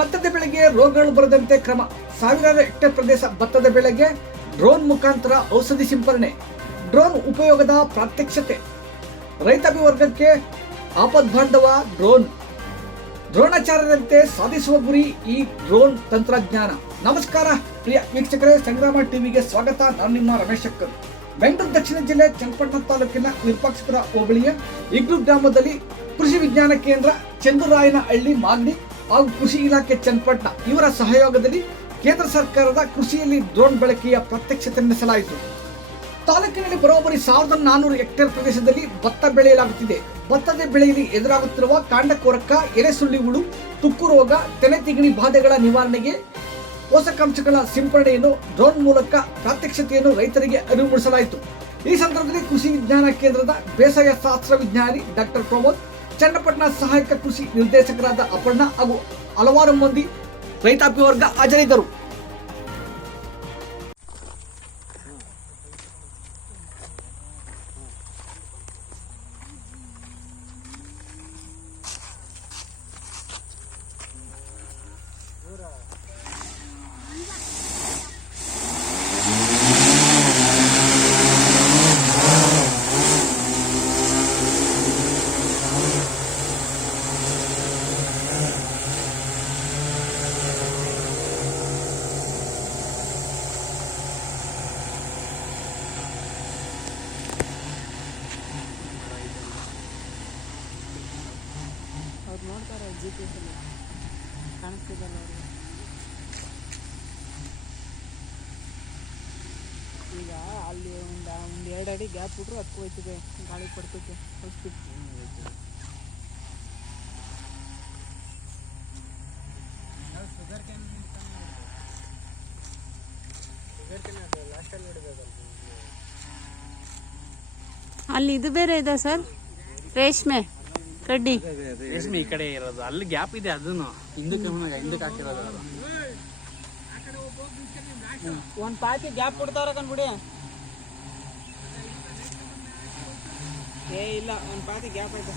ಭತ್ತದ ಬೆಳೆಗೆ ರೋಗಗಳು ಬರದಂತೆ ಕ್ರಮ. ಸಾವಿರಾರು ಹೆಕ್ಟೇರ್ ಪ್ರದೇಶ ಭತ್ತದ ಬೆಳೆಗೆ ಡ್ರೋನ್ ಮುಖಾಂತರ ಔಷಧಿ ಸಿಂಪರಣೆ. ಡ್ರೋನ್ ಉಪಯೋಗದ ಪ್ರಾತ್ಯಕ್ಷತೆ ರೈತಾಪಿ ವರ್ಗಕ್ಕೆ ಆಪದ್ಬಾಂಧವ ಡ್ರೋನ್. ದ್ರೋಣಾಚಾರ್ಯರಂತೆ ಸಾಧಿಸುವ ಗುರಿ ಈ ಡ್ರೋನ್ ತಂತ್ರಜ್ಞಾನ. ನಮಸ್ಕಾರ, ಪ್ರಿಯ ವೀಕ್ಷಕರೇ, ಸಂಗ್ರಾಮ ಟಿವಿಗೆ ಸ್ವಾಗತ. ನಾನು ನಿಮ್ಮ ರಮೇಶ್ ಶಕ್ಕರ್ ಬೆಂಗಳೂರು ದಕ್ಷಿಣ ಜಿಲ್ಲೆ ಚನ್ನಪಟ್ಟಣ ತಾಲೂಕಿನ ವಿರೂಪಾಕ್ಷಪುರ ಹೋಬಳಿಯ ಇಗ್ಲು ಗ್ರಾಮದಲ್ಲಿ ಕೃಷಿ ವಿಜ್ಞಾನ ಕೇಂದ್ರ ಚಂದುರಾಯನಹಳ್ಳಿ ಮಾಗಡಿ ಹಾಗೂ ಕೃಷಿ ಇಲಾಖೆ ಚನ್ನಪಟ್ಟಣ ಇವರ ಸಹಯೋಗದಲ್ಲಿ ಕೇಂದ್ರ ಸರ್ಕಾರದ ಕೃಷಿಯಲ್ಲಿ ಡ್ರೋನ್ ಬಳಕೆಯ ಪ್ರತ್ಯಕ್ಷತೆ ನಡೆಸಲಾಯಿತು. ತಾಲೂಕಿನಲ್ಲಿ ಬರೋಬ್ಬರಿ ಸಾವಿರದ ನಾನ್ನೂರು ಹೆಕ್ಟೇರ್ ಪ್ರದೇಶದಲ್ಲಿ ಭತ್ತ ಬೆಳೆಯಲಾಗುತ್ತಿದೆ. ಭತ್ತದ ಬೆಳೆಯಲ್ಲಿ ಎದುರಾಗುತ್ತಿರುವ ಕಾಂಡಕೊರಕ ಎಲೆ ಸುಳ್ಳಿ ಹುಳು ತುಕ್ಕು ರೋಗ, ತೆನೆ ತಿಗಣಿ ಬಾಧೆಗಳ ನಿವಾರಣೆಗೆ ಪೋಷಕಾಂಶಗಳ ಸಿಂಪಡಣೆಯನ್ನು ಡ್ರೋನ್ ಮೂಲಕ ಪ್ರಾತ್ಯಕ್ಷತೆಯನ್ನು ರೈತರಿಗೆ ಅರಿವು ಮೂಡಿಸಲಾಯಿತು. ಈ ಸಂದರ್ಭದಲ್ಲಿ ಕೃಷಿ ವಿಜ್ಞಾನ ಕೇಂದ್ರದ ಬೇಸಾಯ ಶಾಸ್ತ್ರ ವಿಜ್ಞಾನಿ ಡಾಕ್ಟರ್ ಪ್ರಮೋದ್ ಚನ್ನಪಟ್ಟಣ ಸಹಾಯಕ ಕೃಷಿ ನಿರ್ದೇಶಕರಾದ ಅಪರ್ಣ ಹಾಗೂ ಹಲವಾರು ಮಂದಿ ರೈತಾಪಿ ವರ್ಗ ಹಾಜರಿದ್ದರು. ಅವ್ರು ನೋಡ್ತಾರೆ ಜಿ ಪಿ ಎಸ್ಸಲ್ಲಿ ಕಾಣಿಸ್ತಿದ್ದಲ್ಲ ಅವರು ಈಗ ಅಲ್ಲಿ ಒಂದು ಒಂದು ಎರಡು ಅಡಿ ಗ್ಯಾಪ್ ಬಿಟ್ರು ಅದಕ್ಕೆ ಹೋಯ್ತಿದೆ, ಗಾಳಿ ಔಷಧಿ ಅಲ್ಲಿ ಇದು ಬೇರೆ ಇದೆ ಸರ್? ರೇಷ್ಮೆ. ಕಡ್ಡಿ. ರೇಷ್ಮೆ ಈ ಕಡೆ ಇರೋದು. ಅಲ್ಲಿ ಗ್ಯಾಪ್ ಇದೆ ಅದನ್ನು. ಹಿಂದಕ್ಕೆ ಹಿಂದಕ್ಕೆ ಹಾಕಿರೋದು ಅದು. ಒಂದು ಪಾತಿ ಗ್ಯಾಪ್ ಕೊಡ್ತಾರ ಕಂಡ್ಬಿಡಿ ಏ ಇಲ್ಲ ಒಂದ್ ಪಾತಿ ಗ್ಯಾಪ್ ಐತೆ